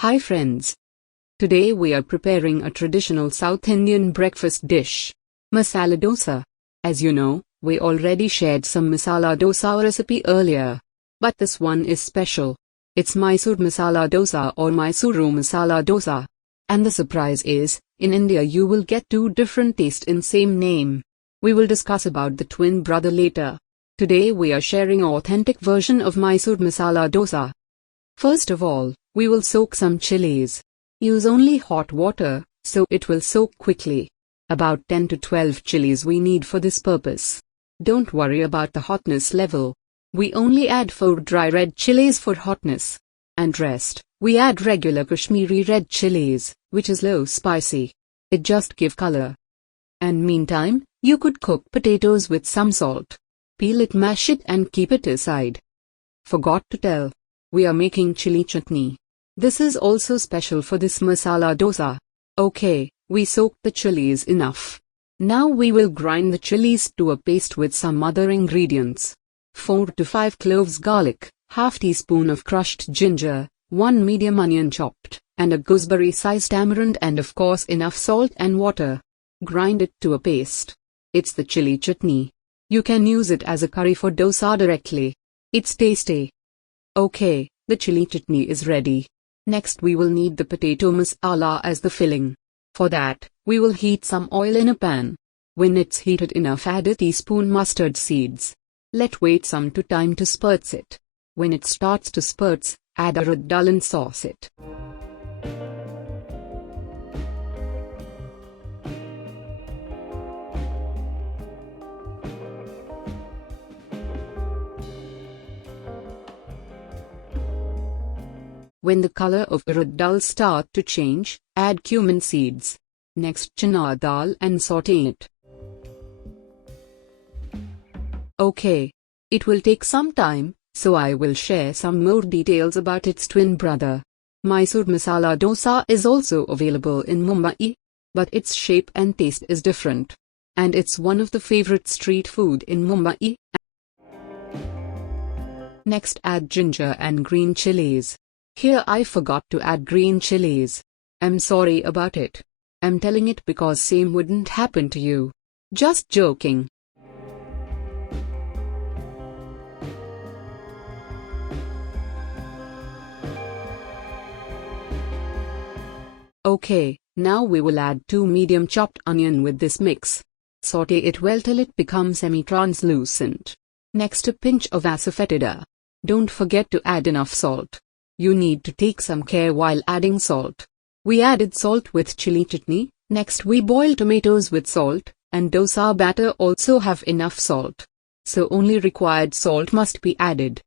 Hi friends. Today we are preparing a traditional South Indian breakfast dish, Masala Dosa. As you know, we already shared some Masala Dosa recipe earlier. But this one is special. It's Mysore Masala Dosa or Mysuru Masala Dosa. And the surprise is, in India you will get two different tastes in same name. We will discuss about the twin brother later. Today we are sharing authentic version of Mysore Masala Dosa. First of all, we will soak some chilies. Use only hot water, so it will soak quickly. About 10 to 12 chilies we need for this purpose. Don't worry about the hotness level. We only add 4 dry red chilies for hotness. And rest, we add regular Kashmiri red chilies, which is low spicy. It just give color. And meantime, you could cook potatoes with some salt. Peel it, mash it and keep it aside. Forgot to tell. We are making chili chutney. This is also special for this masala dosa. Okay, we soaked the chilies enough. Now we will grind the chilies to a paste with some other ingredients. 4 to 5 cloves garlic, half teaspoon of crushed ginger, 1 medium onion chopped, and a gooseberry sized tamarind, and of course enough salt and water. Grind it to a paste. It's the chili chutney. You can use it as a curry for dosa directly. It's tasty. Okay, the chili chutney is ready. Next we will need the potato masala as the filling. For that, we will heat some oil in a pan. When it's heated enough, add a teaspoon mustard seeds. Let wait some time to spurts it. When it starts to spurts, add Urad Dal and sauce it. When the color of Urad Dal start to change, add cumin seeds. Next chana dal and saute it. Okay. It will take some time, so I will share some more details about its twin brother. Mysore Masala Dosa is also available in Mumbai, but its shape and taste is different. And it's one of the favorite street food in Mumbai. Next add ginger and green chilies. Here I forgot to add green chilies. I'm sorry about it. I'm telling it because same wouldn't happen to you. Just joking. Okay, now we will add 2 medium chopped onion with this mix. Saute it well till it becomes semi-translucent. Next a pinch of Asafoetida. Don't forget to add enough salt. You need to take some care while adding salt. We added salt with chili chutney. Next we boil tomatoes with salt, and dosa batter also have enough salt. So only required salt must be added.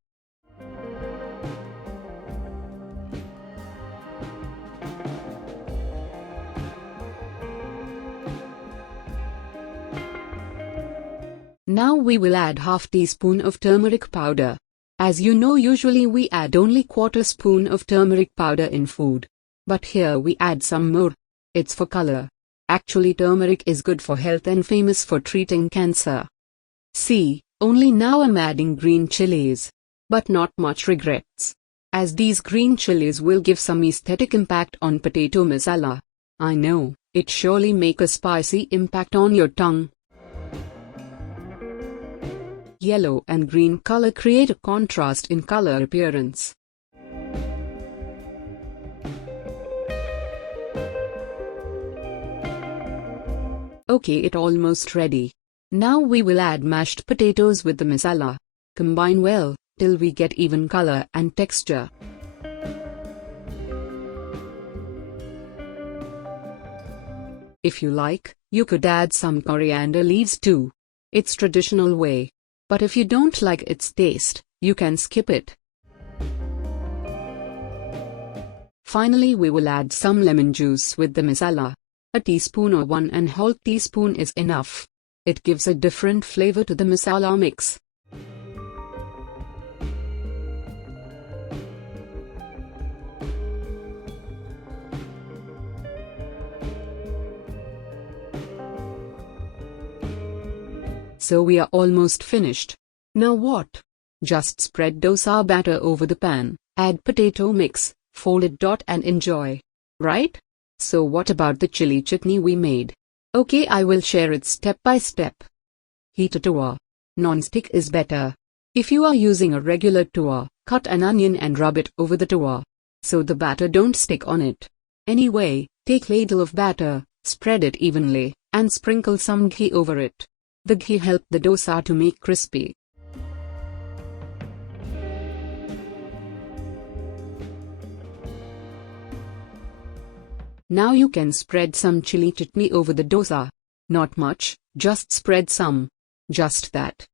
Now we will add half teaspoon of turmeric powder. As you know, usually we add only quarter spoon of turmeric powder in food. But here we add some more. It's for color. Actually turmeric is good for health and famous for treating cancer. See, only now I'm adding green chilies. But not much regrets. As these green chilies will give some aesthetic impact on potato masala. I know, it surely make a spicy impact on your tongue. Yellow and green color create a contrast in color appearance. Okay, it almost ready. Now we will add mashed potatoes with the masala. Combine well, till we get even color and texture. If you like, you could add some coriander leaves too. It's traditional way. But if you don't like its taste, you can skip it. Finally we will add some lemon juice with the masala. A teaspoon or 1½ teaspoon is enough. It gives a different flavor to the masala mix. So we are almost finished. Now what? Just spread dosa batter over the pan, add potato mix, fold it. And enjoy. Right? So what about the chili chutney we made? Okay, I will share it step by step. Heat a tawa. Non-stick is better. If you are using a regular tawa, cut an onion and rub it over the tawa, so the batter don't stick on it. Anyway, take ladle of batter, spread it evenly, and sprinkle some ghee over it. The ghee helps the dosa to make crispy. Now you can spread some chili chutney over the dosa. Not much, just spread some. Just that.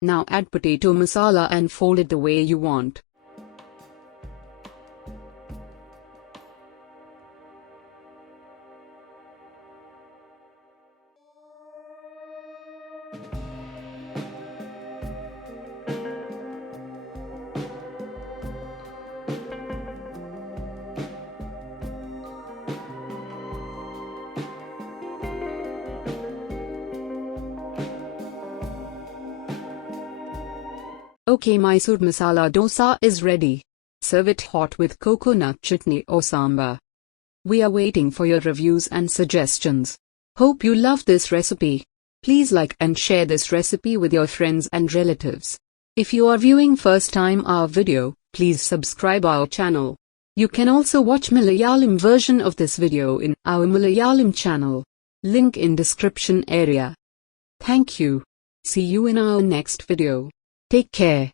Now add potato masala and fold it the way you want. Okay, Mysore Masala Dosa is ready. Serve it hot with coconut chutney or sambar. We are waiting for your reviews and suggestions. Hope you love this recipe. Please like and share this recipe with your friends and relatives. If you are viewing first time our video, please subscribe our channel. You can also watch Malayalam version of this video in our Malayalam channel. Link in description area. Thank you. See you in our next video. Take care.